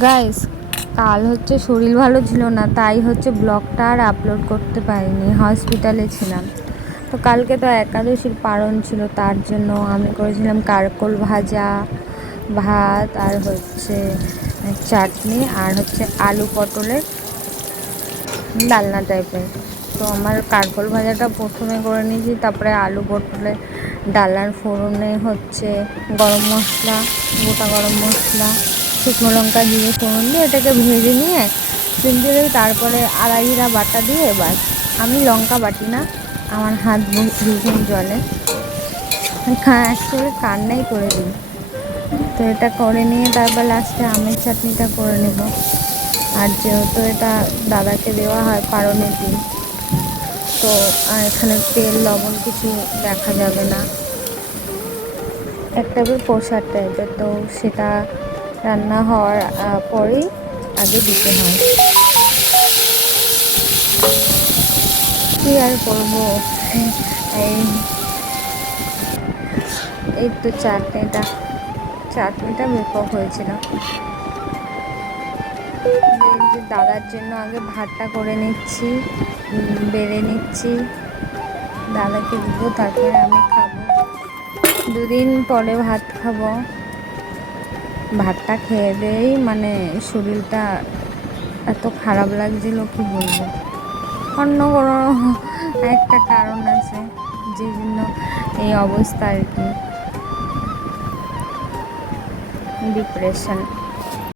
Guys, কাল হচ্ছে শরীর ভালো ছিল না, তাই হচ্ছে ব্লগটা আর আপলোড করতে পারিনি, হসপিটালে ছিলাম। তো কালকে তো একাদশীর পারণ ছিল, তার জন্য আমি করেছিলাম কারকোল ভাজা, ভাত আর হচ্ছে চাটনি আর হচ্ছে আলু পটলের ডালনা টাইপের। তো আমার কারকোল ভাজাটা প্রথমে করে নিয়েছি, তারপরে আলু পটলের ডালার ফোড়নে হচ্ছে গরম মশলা, গোটা গরম মশলা, শুকনো লঙ্কা দিয়ে ফোড়ন দিয়ে এটাকে ভেজে নিয়ে সিম্পলি তারপরে আদা জিরা বাটা দিয়ে বাস। আমি লঙ্কা বাটি না, আমার হাত ভীষণ জলে, অ্যাকচুয়ালি কান্নাই করে দিই। তো এটা করে নিয়ে তারপর লাস্টে আমের চাটনিটা করে নেব। আর যেহেতু এটা দাদাকে দেওয়া হয় পারণের দিন, তো এখানে তেল লবণ কিছু দেখা যাবে না, একটা প্রসাদ টাইপের, তো সেটা রান্না হওয়ার পরেই আগে দিতে হয়। কী আর করবো, এই এই তো চাটনিটা ব্যাপক হয়েছিল। যে দাদার জন্য আগে ভাতটা করে নিচ্ছি, বেড়ে নিচ্ছি, দাদাকে দিব, তারপরে আমি খাবো। 2 দিন পরে ভাত খাবো। ভাতটা খেয়ে দিয়েই মানে শরীরটা এত খারাপ লাগছিল কি বলবো। অন্য কোনো একটা কারণ আছে যে জন্য এই অবস্থা আর কি, ডিপ্রেশন।